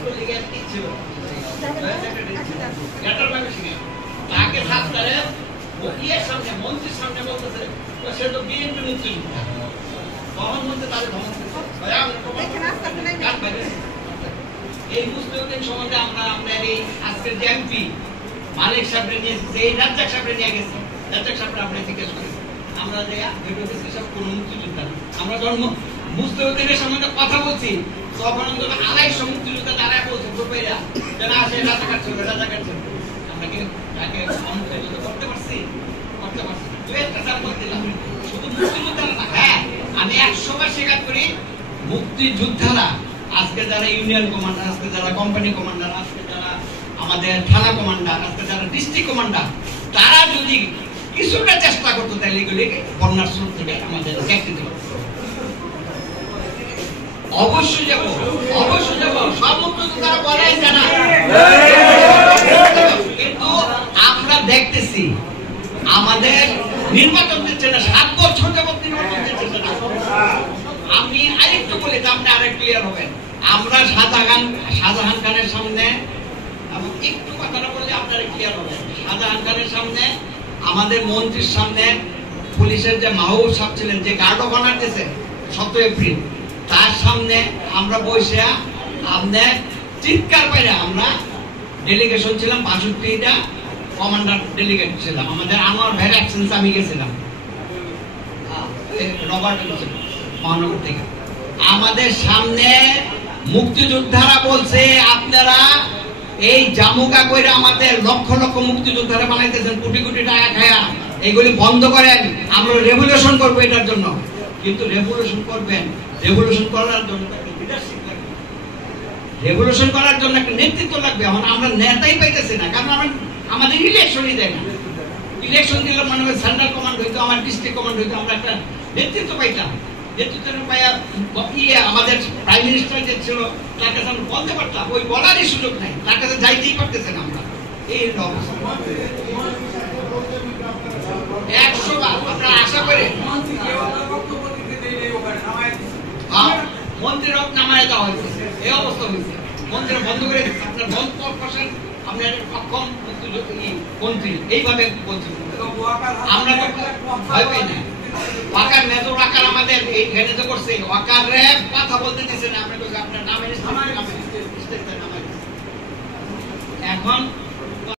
ছাত্রলীগের কি ছিল তাকে ছাত্ররা ইয়ের সামনে মন্ত্রীর সামনে বলতেছে সে তো বিএনপি মুক্তিযোদ্ধা তখন মধ্যে তাদের ধমক এই মুসলিমদের সম্বন্ধে আমরা এই আজকের যে এমপি মালিক সাহেবরে নিয়ে এই রাজ্জাক সাহেবরে নিয়ে গেছি রাজ্জাক সাহেবরে আমরা জিজ্ঞেস করি আমরা যে সব কোন মুক্তিযোদ্ধা আমরা যখন মুসলিমদের সম্বন্ধে কথা বলছি তখন আড়াইশ মুক্তিযোদ্ধা তারা বলছে গ্রুপেরা যারা আসে রাজাকার ছিল আমরা কি তাকে মুক্তিযুদ্ধ করতে পারছি দু একটা সাপোর্ট দিলাম শুধু মুক্তিযোদ্ধা না হ্যাঁ আমি 100বার স্বীকার করি মুক্তিযোদ্ধারা আজকে যারা ইউনিয়ন কমান্ডার আজকে যারা কোম্পানি কমান্ডার আজকে যারা আমাদের থানা কমান্ডার আজকে যারা ডিস্ট্রিক্ট কমান্ডার তারা যদি কিছুটা চেষ্টা করতো তাহলে এগুলিকে বন্যার স্রোত থেকে আমাদের ক্যাচ দিতে পারতো অবশ্যই যাব সব মুক্তিযোদ্ধারা বলাই জানা কিন্তু আমরা দেখতেছি আমাদের নির্বাচন দিচ্ছে না 7 বছর যাবত নির্বাচন দিচ্ছে না আমি আরেকটু বলি আপনি আরেক ক্লিয়ার হবেন আমরা শাহজাহান খানের সামনে একটু কথাটা বললে আপনারা ক্লিয়ার হবেন শাহজাহান খানের সামনে আমাদের মন্ত্রীর সামনে পুলিশের যে মাহবুব সাহেব ছিলেন যে গার্ড অফ অনার দিয়েছে 7 এপ্রিল তার সামনে আমরা বসে আপনি চিৎকার পাইলে আমরা ডেলিগেশন ছিলাম 62টা কমান্ডার ডেলিগেট ছিলাম আমাদের আনোয়ার ভাইয়ের অ্যাবসেন্স আমি গেছিলাম রবার্ট মহানগর থেকে আমাদের সামনে মুক্তিযোদ্ধারা বলছে আপনারা এই জামুকা কইরা আমাদের লক্ষ লক্ষ মুক্তিযোদ্ধারা বানাইতেছেন কোটি কোটি টাকা খায়া এগুলি বন্ধ করেন আমরা রেভলিউশন করবো এটার জন্য কিন্তু রেভলিউশন করবেন রেভলিউশন করার জন্য একটা লিডারশিপ লাগবে রেভলিউশন করার জন্য একটা নেতৃত্ব লাগবে আমরা নেতাই পাইতেছি না কারণ আমাদের ইলেকশনই দেয় না ইলেকশন দিলে মনে হয় সেন্ট্রাল কমান্ড হইতো আমার ডিস্ট্রিক্ট কমান্ড হইতো আমরা একটা নেতৃত্ব পাইতাম আমাদের প্রাইম মিনিস্টার যে ছিল তার কাছে আমরা বলতে পারতাম ওই বলারই সুযোগ নাই তার কাছে যাইতেই পারতেছেন আমরা এই আপনারা আশা করে মন্ত্রীর নামায় দেওয়া হয়েছে এই অবস্থা হয়েছে মন্ত্রীরা বন্ধ করে আপনার বন্ধ করছেন আপনার অক্ষম মন্ত্রী এইভাবে বলছেন আমরা ভয় পাই না ওয়াকার মেজর ওয়াকার আমাদের এই ভেনেতে করছে ওয়াকারে কথা বলতে দিয়েছেন আপনি আপনার নামে এখন